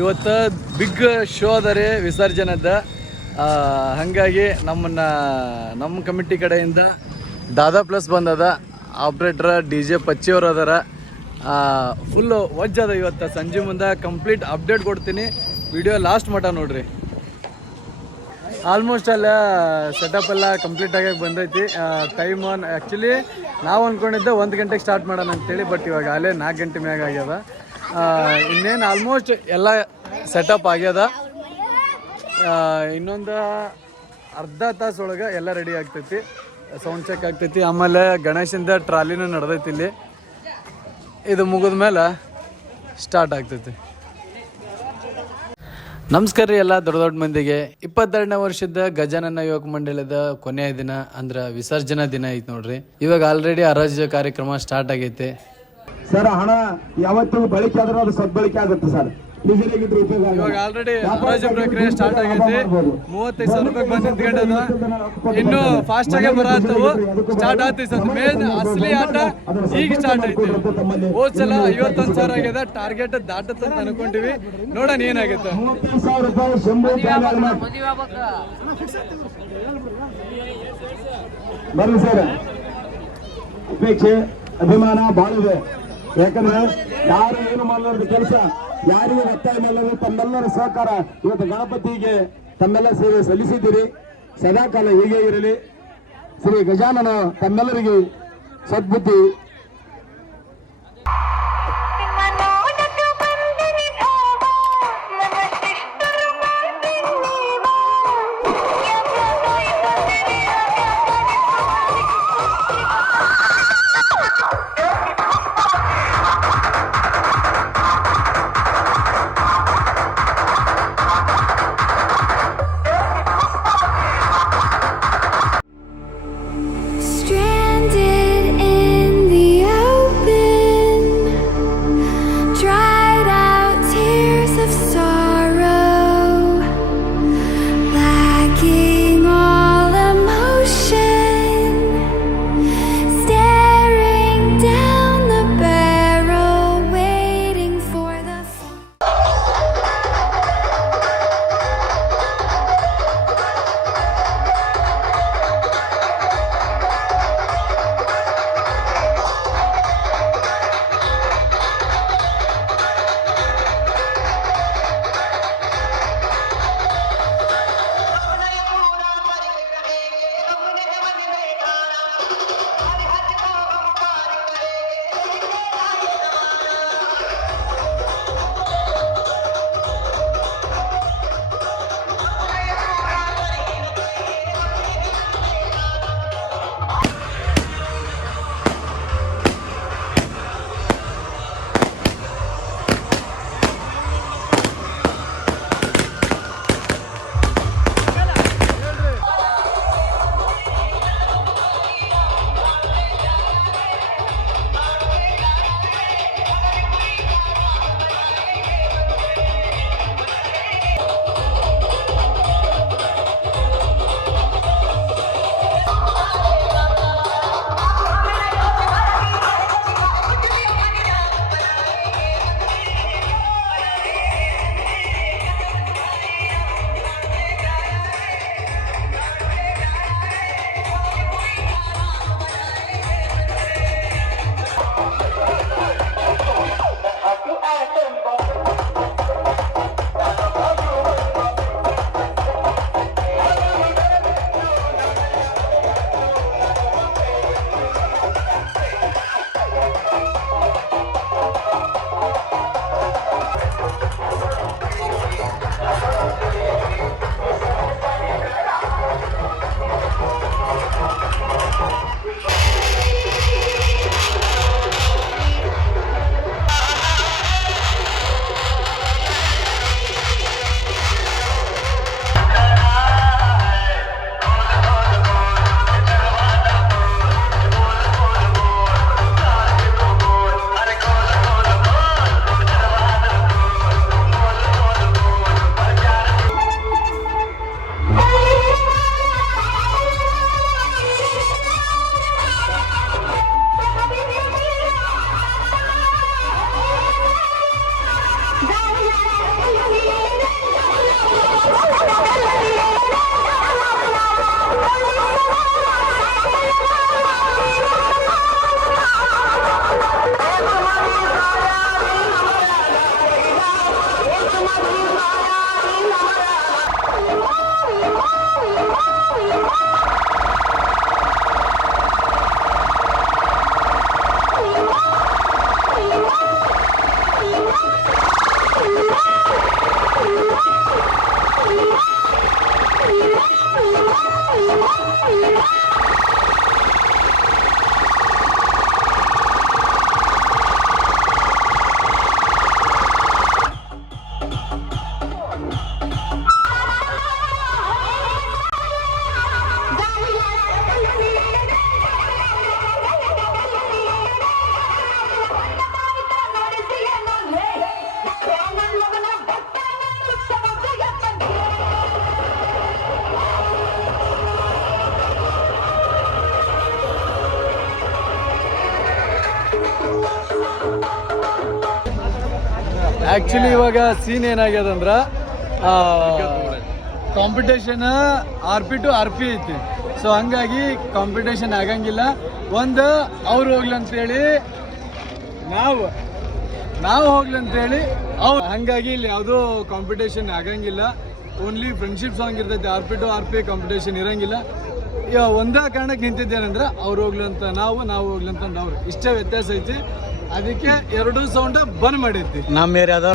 ಇವತ್ತು big show ಅದ ರೀ ವಿಸರ್ಜನದ ಹಾಗಾಗಿ ನಮ್ಮನ್ನ ನಮ್ಮ ಕಮಿಟಿ ಕಡೆಯಿಂದ ದಾದಾ ಪ್ಲಸ್ ಬಂದದ. ಆಪ್ರೇಟ್ರ ಡಿ ಜೆ ಪಚ್ಚಿಯವರು ಅದಾರ. ಫುಲ್ಲು ವಜ್ಜದ ಇವತ್ತು. ಸಂಜೆ ಮುಂದೆ ಕಂಪ್ಲೀಟ್ ಅಪ್ಡೇಟ್ ಕೊಡ್ತೀನಿ. ವಿಡಿಯೋ ಲಾಸ್ಟ್ ಮಟ ನೋಡ್ರಿ. ಆಲ್ಮೋಸ್ಟ್ ಅಲ್ಲ ಸೆಟಪ್ ಎಲ್ಲ ಕಂಪ್ಲೀಟ್ ಆಗಿ ಬಂದೈತಿ. ಟೈಮ್ ಆನ್ ಆ್ಯಕ್ಚುಲಿ ನಾವು ಅಂದ್ಕೊಂಡಿದ್ದೆ ಒಂದು ಗಂಟೆಗೆ ಸ್ಟಾರ್ಟ್ ಮಾಡೋಣ ಅಂತೇಳಿ ಬಟ್ ಇವಾಗ ಅಲ್ಲೇ ನಾಲ್ಕು ಗಂಟೆ ಮ್ಯಾಗ ಆಗ್ಯದ. ಇನ್ನೇನು ಆಲ್ಮೋಸ್ಟ್ ಎಲ್ಲ ಸೆಟಪ್ ಆಗ್ಯದ. ಇನ್ನೊಂದು ಅರ್ಧ ತಾಸು ಒಳಗೆ ಎಲ್ಲ ರೆಡಿ ಆಗ್ತೈತಿ. ಸೌಂಡ್ ಚೆಕ್ ಆಗ್ತೈತಿ. ಆಮೇಲೆ ಗಣೇಶಿಂದ ಟ್ರಾಲಿನೂ ನಡೆದೈತಿ ಇಲ್ಲಿ. ಇದು ಮುಗಿದ ಮೇಲೆ ಸ್ಟಾರ್ಟ್ ಆಗ್ತೈತಿ. ನಮಸ್ಕಾರ ರೀ ಎಲ್ಲ ದೊಡ್ಡ ದೊಡ್ಡ ಮಂದಿಗೆ. ಇಪ್ಪತ್ತೆರಡನೇ ವರ್ಷದ ಗಜಾನನ ಯುವಕ ಮಂಡಳದ ಕೊನೆಯ ದಿನ ಅಂದ್ರ ವಿಸರ್ಜನಾ ದಿನ ಐತಿ ನೋಡ್ರಿ. ಇವಾಗ ಆಲ್ರೆಡಿ ಆರಾಜ ಕಾರ್ಯಕ್ರಮ ಸ್ಟಾರ್ಟ್ ಆಗೈತೆ. ಸರ್ ಹಣ ಯಾವತ್ತಿಗೂ ಬಳಕೆ ಆದ್ರೆ ಅದು ಸದ್ಬಳಕೆ ಆಗುತ್ತೆ ಸರ್. ಇವಾಗ ಆಲ್ರೆಡಿ ಹರಾಜು ಪ್ರಕ್ರಿಯೆ ಸ್ಟಾರ್ಟ್ ಆಗೈತಿ ಮೂವತ್ತೈದು ಸಾವಿರ ರೂಪಾಯಿ ಬಂದು ನಿಂತ್ಕೊಂಡದ ಇನ್ನು ಫಾಸ್ಟ್ ಆಗೇ ಬರತ್ತವು ಸ್ಟಾರ್ಟ್ ಆಗ್ತೈತಿ ಸರ್. ಮೇನ್ ಅಸಲಿ ಆಟ ಈಗ ಸ್ಟಾರ್ಟ್ ಐತಿ ಹೋದ್ ಸಲ ಐವತ್ತೊಂದು ಸಾವಿರ ಆಗ್ಯದ ಟಾರ್ಗೆಟ್ ದಾಟತ್ತ ಅಂತ ಅನ್ಕೊಂಡಿವಿ. ನೋಡೋಣ ಏನಾಗುತ್ತೆ. ಬರ್ರಿ ಸರ್. ಅಪೇಕ್ಷೆ ಅಭಿಮಾನ ಇದೆ ಯಾಕಂದ್ರೆ ಯಾರು ಏನು ಮಾಡಲಾರ್ದ ಕೆಲಸ, ಯಾರಿಗೂ ಒತ್ತಾಯ ಮಾಡಲಾರ್ದು ತಮ್ಮೆಲ್ಲರ ಸಹಕಾರ. ಇವತ್ತು ಗಣಪತಿಗೆ ತಮ್ಮೆಲ್ಲ ಸೇವೆ ಸಲ್ಲಿಸಿದ್ದೀರಿ. ಸದಾಕಾಲ ಹೀಗೆ ಇರಲಿ. ಶ್ರೀ ಗಜಾನನ ತಮ್ಮೆಲ್ಲರಿಗೆ ಸದ್ಬುದ್ಧಿ. ಆ್ಯಕ್ಚುಲಿ ಇವಾಗ ಸೀನ್ ಏನಾಗ್ಯದ ಅಂದ್ರೆ competition R P to R P ಐತಿ. ಸೊ ಹಂಗಾಗಿ ಕಾಂಪಿಟೇಷನ್ ಆಗಂಗಿಲ್ಲ. ಒಂದು ಅವ್ರು ಹೋಗ್ಲಿ ಅಂತೇಳಿ ನಾವು ನಾವು ಹೋಗ್ಲಿ ಅಂತೇಳಿ ಅವ್ರು ಹಂಗಾಗಿ ಇಲ್ಲಿ ಯಾವುದೋ ಕಾಂಪಿಟೇಷನ್ ಆಗಂಗಿಲ್ಲ. ಓನ್ಲಿ ಫ್ರೆಂಡ್ಶಿಪ್ ಸಾಂಗ್ ಇರ್ತೈತೆ R P to R P competition ಇರಂಗಿಲ್ಲ. ಒಂದ ಒಂದೇ ಕಾರಣಕ್ಕೆ ನಿಂತಿದ್ದೇನೆಂದ್ರೆ ಅವ್ರು ಹೋಗ್ಲಿ ಅಂತ ನಾವು ನಾವು ಹೋಗ್ಲಿ ಅಂತ ನಾವು ಇಷ್ಟೇ ವ್ಯತ್ಯಾಸ ಐತಿ. ಅದಕ್ಕೆ ಎರಡು ಸೌಂಡ್ ಬಂದ್ ಮಾಡಿದ್ವಿ ನಮ್ಮ ಏರಿಯಾದ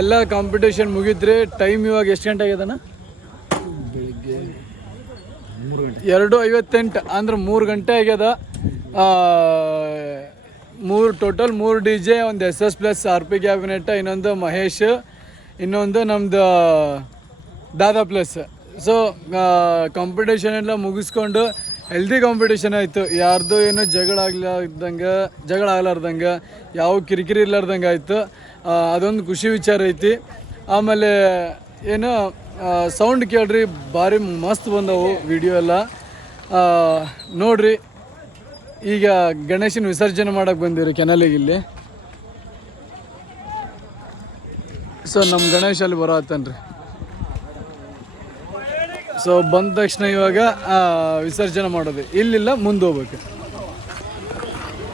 ಎಲ್ಲ ಕಾಂಪಿಟೇಷನ್ ಮುಗಿದ್ರೆ ಟೈಮ್ ಇವಾಗ ಎಷ್ಟು ಗಂಟೆ ಆಗ್ಯದಣ್ಣ? ಎರಡು ಐವತ್ತೆಂಟು ಅಂದ್ರೆ ಮೂರು ಗಂಟೆ ಆಗ್ಯದ. ಮೂರು ಟೋಟಲ್ ಮೂರು ಡಿ ಜೆ ಒಂದು S S plus R P cabinet ಇನ್ನೊಂದು ಮಹೇಶ್ ಇನ್ನೊಂದು ನಮ್ದು ದಾದಾ ಪ್ಲಸ್ ಸೊ ಕಾಂಪಿಟೇಷನ್ ಎಲ್ಲ ಮುಗಿಸ್ಕೊಂಡು ಹೆಲ್ದಿ ಕಾಂಪಿಟೇಷನ್ ಆಯಿತು. ಯಾರ್ದು ಏನು ಜಗಳ ಆಗ್ಲಾರ್ದಂಗೆ ಜಗಳ ಆಗ್ಲಾರ್ದಂಗೆ ಯಾವ ಕಿರಿಕಿರಿ ಇರ್ಲಾರ್ದಂಗೆ ಆಯಿತು. ಅದೊಂದು ಖುಷಿ ವಿಚಾರ ಐತಿ. ಆಮೇಲೆ ಏನು ಸೌಂಡ್ ಕೇಳ್ರಿ, ಭಾರಿ ಮಸ್ತ್ ಬಂದವು ವಿಡಿಯೋ ಎಲ್ಲ. ನೋಡ್ರಿ, ಈಗ ಗಣೇಶನ ವಿಸರ್ಜನೆ ಮಾಡಕ್ಕೆ ಬಂದಿರಿ ಕೆನಲಿಗೆ ಇಲ್ಲಿ. ಸೊ ನಮ್ಮ ಗಣೇಶ ಅಲ್ಲಿ ಬರತ್ತನ್ರಿ ಸೊ ಬಂದ ತಕ್ಷಣ ಇವಾಗ ವಿಸರ್ಜನೆ ಮಾಡೋದು. ಇಲ್ಲಿಲ್ಲ, ಮುಂದೆ ಹೋಗ್ಬೇಕು.